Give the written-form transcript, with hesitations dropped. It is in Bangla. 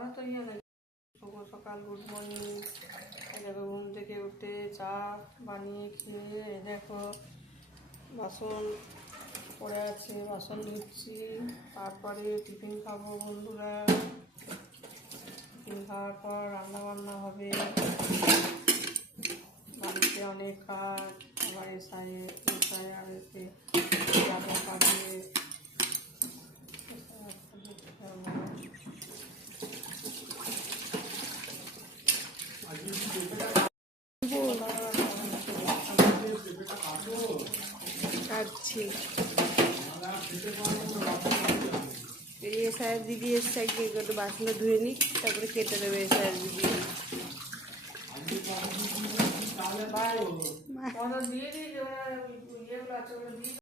তারা তো ইয়ে নেই। শুভ সকাল, গুড মর্নিং। দেখো ঘুম থেকে উঠে চা বানিয়ে খেয়ে দেখো বাসন পড়ে আছে, বাসন ধুচ্ছি। তারপরে টিফিন খাবো বন্ধুরা। টিফিন খাওয়ার পর রান্না বান্না হবে। বাড়িতে অনেক কাজ, আবার এসায় আর এতে যাবো কাজে। কাটছি এসআইয়ের দিদি এসছে, একটু বাসনটা ধুয়ে নিই, তারপরে কেটে দেবে এসআইয়ের দিদি। দিয়ে দিই, ইয়েগুলো আছে ওগুলো দিয়ে